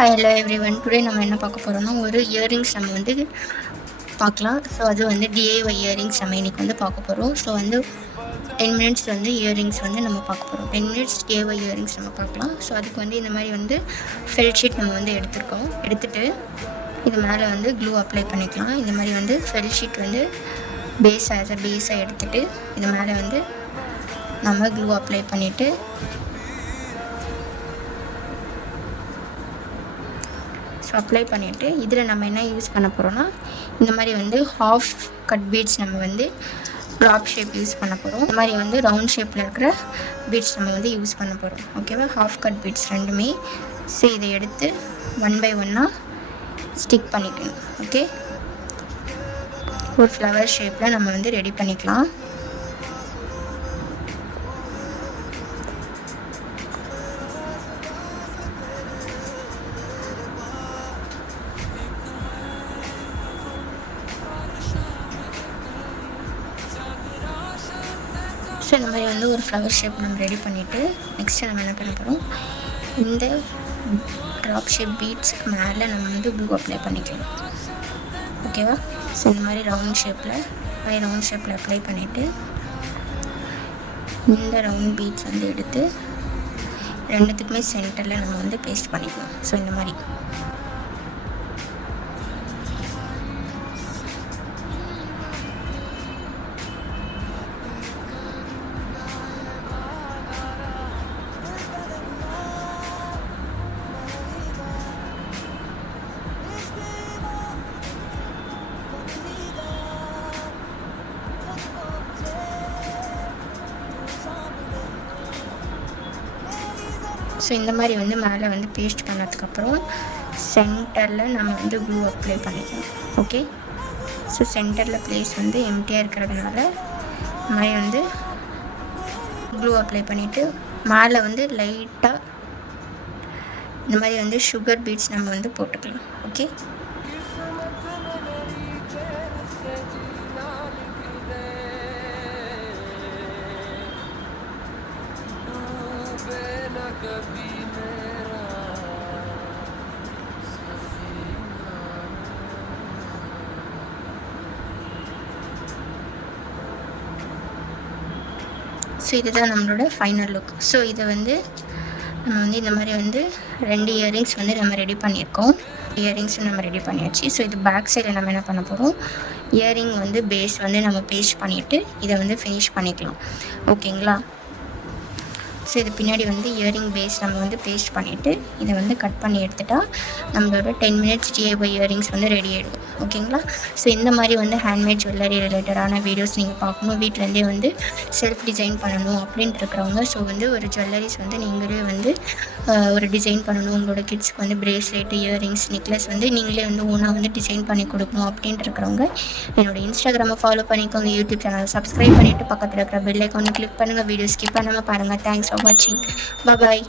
Hi hello everyone. Today நம்ம என்ன பார்க்க போகிறோம்னா ஒரு இயரிங்ஸ் நம்ம வந்து பார்க்கலாம். ஸோ அது வந்து டிஐஒய் இயரிங்ஸ் நம்ம இன்றைக்கி வந்து பார்க்க போகிறோம். ஸோ வந்து 10 மினிட்ஸ் வந்து இயரிங்ஸ் வந்து நம்ம பார்க்க போகிறோம். 10 மினிட்ஸ் டிஐஒய் இயரிங்ஸ் நம்ம பார்க்கலாம். ஸோ அதுக்கு வந்து இந்த மாதிரி வந்து ஃபெல் ஷீட் நம்ம வந்து எடுத்துகிட்டு இது மேலே வந்து க்ளூ அப்ளை பண்ணிக்கலாம். இந்த மாதிரி வந்து ஃபெல் ஷீட் வந்து பேஸாக எடுத்துகிட்டு இது மேலே வந்து நம்ம க்ளூ அப்ளை பண்ணிவிட்டு அப்ளை பண்ணிவிட்டு இதில் நம்ம என்ன யூஸ் பண்ண போகிறோம்னா இந்த மாதிரி வந்து ஹாஃப் கட் பீட்ஸ் நம்ம வந்து ட்ராப் ஷேப் யூஸ் பண்ண போகிறோம். இந்த மாதிரி வந்து ரவுண்ட் ஷேப்பில் இருக்கிற பீட்ஸ் நம்ம வந்து யூஸ் பண்ண போகிறோம். ஓகேவா? ஹாஃப் கட் பீட்ஸ் ரெண்டுமே. ஸோ இதை எடுத்து 1 by 1 ஸ்டிக் பண்ணிக்கணும். ஓகே, ஒரு ஃப்ளவர் ஷேப்பில் நம்ம வந்து ரெடி பண்ணிக்கலாம். ஸோ இந்த மாதிரி வந்து ஒரு ஃப்ளவர் ஷேப் நம்ம ரெடி பண்ணிவிட்டு நெக்ஸ்ட்டு நம்ம என்ன பண்ண போகிறோம், இந்த ட்ராப் ஷேப் பீட்ஸுக்கு மேலே நம்ம வந்து க்ளூ அப்ளை பண்ணிக்கலாம். ஓகேவா? ஸோ இந்த மாதிரி ரவுண்ட் ஷேப்பில் அப்ளை பண்ணிவிட்டு இந்த ரவுண்ட் பீட்ஸ் வந்து எடுத்து ரெண்டுத்துக்குமே சென்டரில் நம்ம வந்து பேஸ்ட் பண்ணிக்கலாம். ஸோ இந்த மாதிரி ஸோ இந்த மாதிரி வந்து மேலே வந்து பேஸ்ட் பண்ணதுக்கப்புறம் சென்டரில் நம்ம வந்து க்ளூ அப்ளை பண்ணிக்கலாம். ஓகே, ஸோ சென்டரில் ப்ளேஸ் வந்து எம்டியாக இருக்கிறதுனால இந்த மாதிரி வந்து க்ளூ அப்ளை பண்ணிவிட்டு மேலே வந்து லைட்டாக இந்த மாதிரி வந்து சுகர் பீட்ஸ் நம்ம வந்து போட்டுக்கலாம். ஓகே, ஸோ இதுதான் நம்மளோட ஃபைனல் லுக். ஸோ இதை வந்து நம்ம வந்து இந்த மாதிரி வந்து 2 இயரிங்ஸ் வந்து நம்ம ரெடி பண்ணியிருக்கோம். இயரிங்ஸும் நம்ம ரெடி பண்ணியாச்சு. ஸோ இது பேக் சைடில் நம்ம என்ன பண்ண போகிறோம், இயரிங் வந்து பேஸ் வந்து நம்ம பேஸ்ட் பண்ணிவிட்டு இதை வந்து ஃபினிஷ் பண்ணிக்கலாம். ஓகேங்களா? ஸோ இது பின்னாடி வந்து இயரிங் பேஸ் நம்ம வந்து பேஸ்ட் பண்ணிவிட்டு இதை வந்து கட் பண்ணி எடுத்துட்டால் நம்மளோட 10 மினிட்ஸ் டிஐஒய் இயரிங்ஸ் வந்து ரெடி ஆகிடும். ஓகேங்களா? ஸோ இந்த மாதிரி வந்து ஹேண்ட்மேட் ஜுவல்லரி ரிலேட்டடான வீடியோஸ் நீங்கள் பார்க்கணும், வீட்டிலேருந்தே வந்து செல்ஃப் டிசைன் பண்ணணும் அப்படின்ட்டு இருக்கிறவங்க, ஸோ வந்து ஒரு ஜுவல்லரிஸ் வந்து நீங்களே வந்து ஒரு டிசைன் பண்ணணும், உங்களோட கிட்ஸ்க்கு வந்து பிரேஸ்லெட், இயரிங்ஸ், நெக்லஸ் வந்து நீங்களே வந்து ஓனாக வந்து டிசைன் பண்ணி கொடுக்கணும் அப்படின்ட்டு இருக்கிறவங்க என்னோடய இன்ஸ்டாகிராமை ஃபாலோ பண்ணிக்கோங்க, யூடியூப் சேனல் சப்ஸ்கிரைப் பண்ணிவிட்டு பக்கத்தில் இருக்கிற பெல் ஐக்கானை கிளிக் பண்ணுங்கள். வீடியோ ஸ்கிப் பண்ணாமல் பாருங்கள். தேங்க்ஸ் ஃபார் வாட்சிங். பாய்.